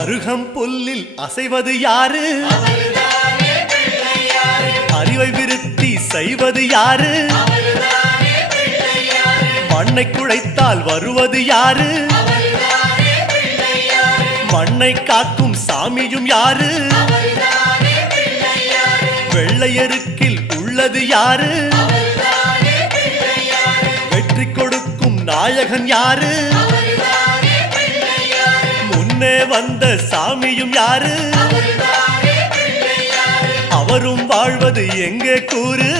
அருகம் புல்லில் அசைவது யாரு? அறிவை விருத்தி செய்வது யாரு? மண்ணை குழைத்தால் வருவது யாரு? மண்ணை காக்கும் சாமியும் யாரு? வெள்ளையருக்கில் உள்ளது யாரு? வெற்றி கொடுக்கும் நாயகன் யாரு? முன்னே வந்த சாமியும் யாரு? அவரும் வாழ்வது எங்கே கூறு?